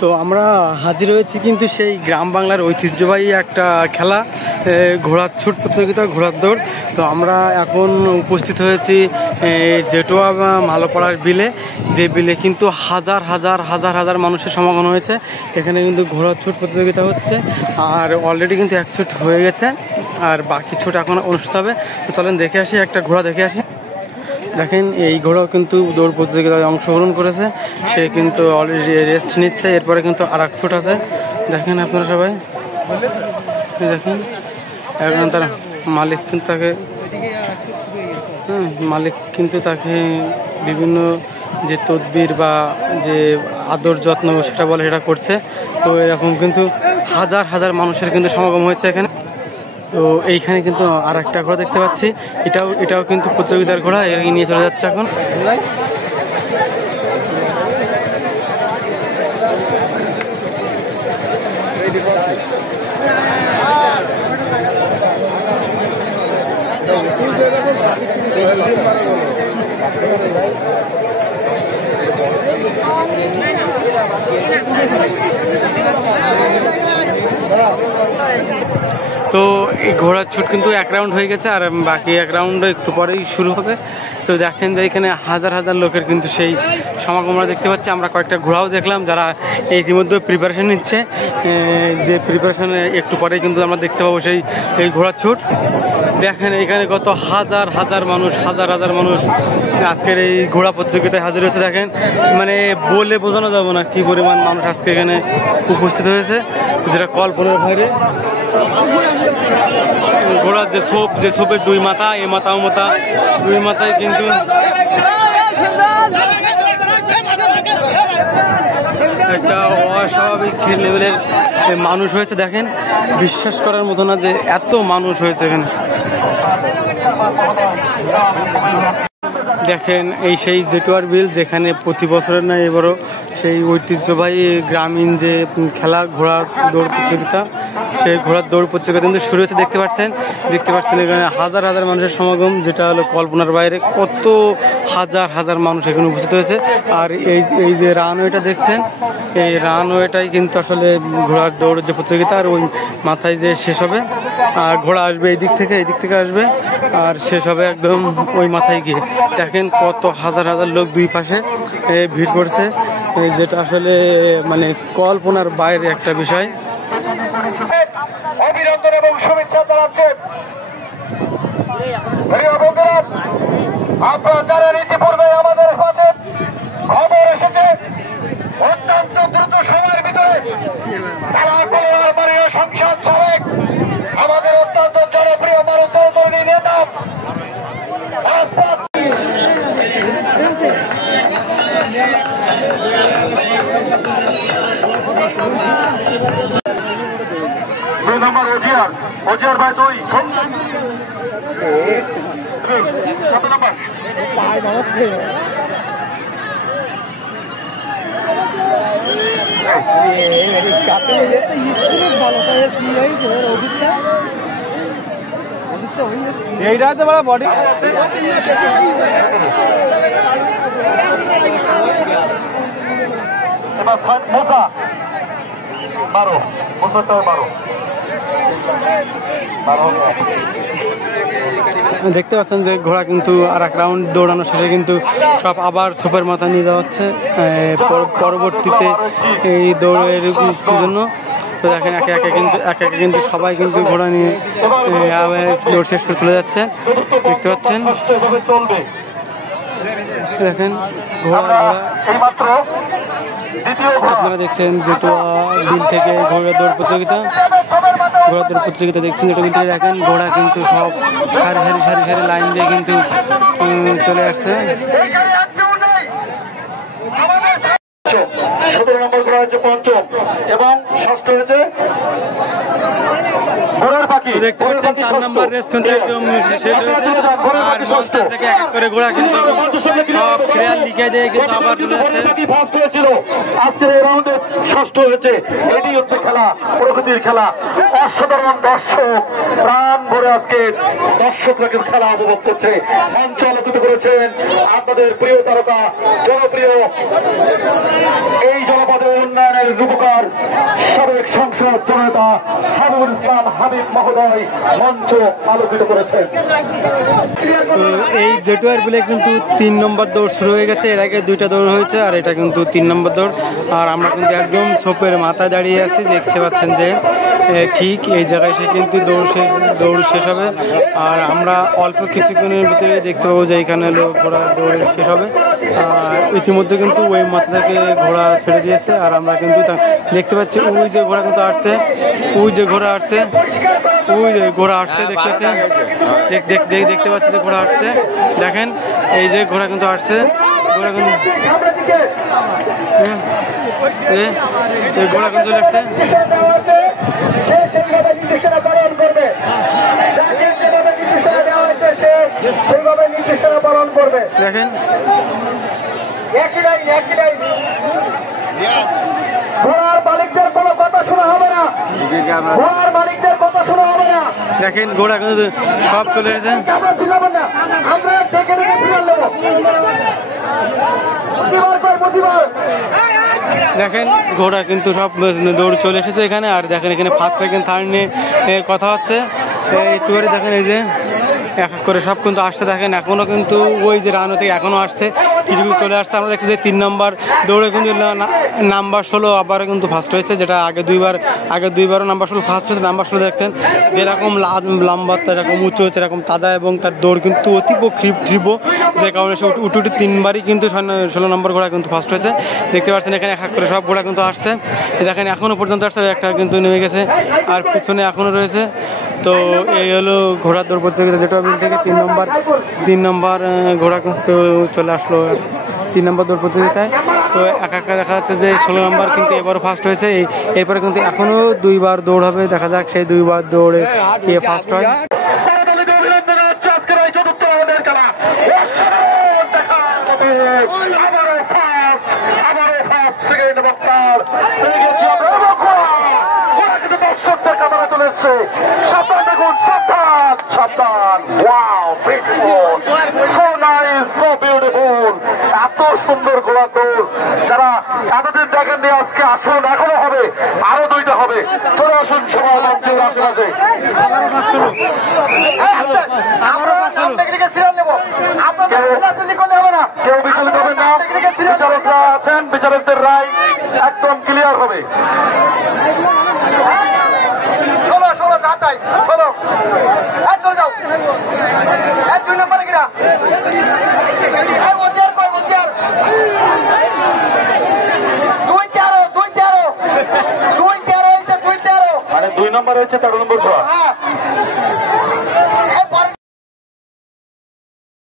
তো আমরা হাজির হয়েছি কিন্তু সেই গ্রাম বাংলার ঐতিহ্যবাহী একটা খেলা, ঘোড়ার ছুট প্রতিযোগিতা, ঘোড়ার দৌড়। তো আমরা এখন উপস্থিত হয়েছি জেটোয়া মালোপাড়ার বিলে, যে বিলে কিন্তু হাজার হাজার হাজার হাজার মানুষের সমাগম হয়েছে। এখানে কিন্তু ঘোড়ার ছুট প্রতিযোগিতা হচ্ছে, আর অলরেডি কিন্তু এক ছুট হয়ে গেছে, আর বাকি ছুট এখন অনুষ্ঠিত হবে। তো চলেন দেখে আসি, একটা ঘোড়া দেখে আসি। দেখেন এই ঘোড়াও কিন্তু দৌড় প্রতিযোগিতায় অংশগ্রহণ করেছে, সে কিন্তু অলরেডি রেস্ট নিচ্ছে। এরপরে কিন্তু আর এক ছুট আছে, দেখেন আপনারা সবাই দেখেন। এখন তার মালিক কিন্তু তাকে বিভিন্ন যে তদবির বা যে আদর যত্ন সেটা বলে সেটা করছে। তো এরকম কিন্তু হাজার হাজার মানুষের কিন্তু সমাগম হয়েছে এখানে। তো এইখানে কিন্তু আর একটা ঘোড়া দেখতে পাচ্ছি, এটাও কিন্তু প্রতিযোগিতার ঘোড়া, এর নিয়ে চলে যাচ্ছে এখন। তো এই ঘোড়ার ছুট কিন্তু এক রাউন্ড হয়ে গেছে, আর বাকি এক রাউন্ড একটু পরেই শুরু হবে। তো দেখেন যে এখানে হাজার হাজার লোকের কিন্তু সেই সমাগম আমরা দেখতে পাচ্ছি। আমরা কয়েকটা ঘোড়াও দেখলাম যারা ইতিমধ্যে প্রিপারেশন নিচ্ছে, যে প্রিপারেশনে একটু পরেই কিন্তু আমরা দেখতে পাবো এই ঘোড়ার ছুট। দেখেন এখানে কত হাজার হাজার মানুষ আজকের এই ঘোড়া প্রতিযোগিতায় হাজির হয়েছে। দেখেন মানে বলে বোঝানো যাবে না কি পরিমাণ মানুষ আজকে এখানে উপস্থিত হয়েছে, যেটা কল্পনার বাইরে। ঘোড়ার যে ছোপের দুই মাথা, এ মাথা ও মাথা, দুই মাথায় কিন্তু একটা অস্বাভাবিক লেভেলের মানুষ হয়েছে। দেখেন বিশ্বাস করার মতো না যে এত মানুষ হয়েছে এখানে। দেখেন এই সেই জেটোয়ার বিল, যেখানে প্রতি বছরের না এবারও সেই ঐতিহ্যবাহী গ্রামীণ যে খেলা ঘোড়ার দৌড় প্রতিযোগিতা, সেই ঘোড়ার দৌড় প্রতিযোগিতা কিন্তু শুরু হয়েছে। দেখতে পাচ্ছেন এখানে হাজার হাজার মানুষের সমাগম, যেটা হলো কল্পনার বাইরে। কত হাজার হাজার মানুষ এখানে উপস্থিত হয়েছে। আর এই যে রানওয়েটা দেখছেন, এই রানওয়েটাই কিন্তু আসলে ঘোড়ার দৌড়ের যে প্রতিযোগিতা, আর ওই মাথায় যে শেষ হবে, আর ঘোড়া আসবে এই দিক থেকে আসবে, আর শেষ হবে একদম ওই মাথায় গিয়ে। দেখেন কত হাজার হাজার লোক দুই পাশে ভিড় করছে, যেটা আসলে মানে কল্পনার বাইরে একটা বিষয়। অভিনন্দন এবং শুভেচ্ছা জানাচ্ছেন প্রিয় বন্ধুরা। আপনারা জানেন ইতিপূর্বে আমাদের কাছে খবর এসেছে অত্যন্ত দ্রুত সময়ের ভিতরে মাননীয় সংসদ সাবেক আমাদের অত্যন্ত জনপ্রিয় মাননীয় নেতা দুই নম্বর ওজিয়ার ভাই দুই কত নম্বর এইটা তো বড় বডি এবার মোসা 12 দেখতে পাচ্ছেন যে ঘোড়া কিন্তু আর এক রাউন্ড দৌড়ানো শেষে কিন্তু সব আবার ছোপের মাথা নিয়ে যাওয়া হচ্ছে পরবর্তীতে এই দৌড়ের জন্য। তো দেখেন একে একে কিন্তু সবাই কিন্তু ঘোড়া নিয়ে দৌড় শেষ করে চলে যাচ্ছে, দেখতে পাচ্ছেন। দেখেন ঘোড়া আপনারা দেখছেন জেটোয়া বিল থেকে ঘোড়া দৌড় প্রতিযোগিতা দেখছেন। যেটা কিন্তু দেখেন ঘোড়া কিন্তু সব সারি লাইন দিয়ে কিন্তু চলে আসছে। 17 নম্বর ঘোড়া হচ্ছে পঞ্চম এবং ষষ্ঠ হয়েছে ঘোড়ার পাখি। দেখতে পাচ্ছেন 4 নম্বর রেস কিন্তু একদম শেষ হয়েছে, আর মঞ্চের থেকে এক করে ঘোড়া কিন্তু সব খেয়াল লিখে দিয়ে কিন্তু আবার চলে যাচ্ছে। ফার্স্ট হয়েছিল, আজকের এই রাউন্ডে ষষ্ঠ হয়েছে। এটি হচ্ছে খেলা, প্রকৃতির খেলা। অসাধারণ দর্শক, প্রাণ ভরে আজকে দর্শকরা খেলা উপভোগ করছে। মঞ্চ আলোকিত করেছেন আপনাদের প্রিয় তারকা, জনপ্রিয় এই জনপদের উন্নয়নের রূপকার সাবেক সংসদ জনতা হাবিবুল ইসলাম হাবিব মহোদয় মঞ্চ আলোকিত করেছেন। তো এই জেটুয়ার বিলে কিন্তু 3 নম্বর দৌড় শুরু হয়ে গেছে। এর আগে 2টা দৌড় হয়েছে আর এটা কিন্তু 3 নম্বর দৌড়। আর আমরা কিন্তু একদম ছোপের মাথায় দাঁড়িয়ে আছি, দেখতে পাচ্ছেন যে ঠিক এই জায়গায় সে কিন্তু দৌড় শেষ হবে। আর আমরা অল্প কিছুক্ষণের ভিতরে দেখতে পাবো যে এখানে ঘোড়া দৌড় শেষ হবে। ইতিমধ্যে কিন্তু ওই মাথা থেকে ঘোড়া ছেড়ে দিয়েছে। আর আমরা কিন্তু দেখতে পাচ্ছি ওই যে ঘোড়া কিন্তু আসছে, ওই যে ঘোড়া আসছে, ওই যে ঘোড়া আসছে দেখতে পাচ্ছেন, দেখতে পাচ্ছি যে ঘোড়া আসছে। দেখেন এই যে ঘোড়া কিন্তু আসছে, ঘোড়া কিন্তু ঘোড়া কিন্তু চলে আসছে। দেখেন ঘোড়ার মালিকদের কোনো কথা শোনা হবে না, ঘোড়ার মালিকদের কথা শোনা হবে না। দেখেন ঘোড়া কিন্তু সব চলে এসেছে। আমরা ছিলাম না, আমরা ডেকে ডেকে ফিরে নেবো প্রতিবার। দেখেন ঘোড়া কিন্তু সব দৌড় চলে এসেছে এখানে। আর দেখেন এখানে ফার্স্ট সেকেন্ড থার্ড নিয়ে কথা হচ্ছে একটু করে। দেখেন এই যে এক এক করে সব কিন্তু আসছে। দেখেন এখনো কিন্তু ওই যে রানো থেকে এখনো আসছে, কিছু কিছু চলে আসছে। আমরা দেখছি যে 3 নম্বর দৌড়ে কিন্তু নাম্বার 16 আবারও কিন্তু ফার্স্ট হয়েছে, যেটা আগে দুইবারও নাম্বার 16 ফার্স্ট হয়েছে। নাম্বার 16 দেখছেন যেরকম লম্বা এরকম উঁচু হচ্ছে, এরকম তাজা, এবং তার দৌড় কিন্তু অতীব তীব্র, যে কারণে সে উঠে 3বারই কিন্তু 16 নম্বর ঘোড়া কিন্তু ফার্স্ট হয়েছে। দেখতে পাচ্ছেন এখানে এক এক করে সব ঘোড়া কিন্তু আসছে। দেখেন এখনো পর্যন্ত আসছে, একটা কিন্তু নেমে গেছে আর পিছনে এখনো রয়েছে। তো এই হলো ঘোড়ার দৌড় প্রতিযোগিতা জেটুয়া বিল থেকে 3 নম্বর ঘোড়া কিন্তু চলে আসলো 3 নম্বর দৌড় প্রতিযোগিতায়। তো একা দেখা যাচ্ছে যে 16 নম্বর কিন্তু এবারও ফার্স্ট হয়েছে। এরপরে কিন্তু এখনো 2বার দৌড় হবে, দেখা যাক সেই 2বার দৌড়ে কে ফার্স্ট হয়। এত সুন্দর ঘোড়া দৌড় যারা এতদিন দেখেননি আজকে আসুন, এখনো হবে, আরো 2টা হবে। চলে আসুন সবাই মঞ্চের আশেপাশে। কেউ বিচলিত হবেন না, বিচারকরা আছেন, বিচারকদের রায় একদম ক্লিয়ার হবে। দুই নম্বর হয়েছে 13 নম্বর ঘোড়া।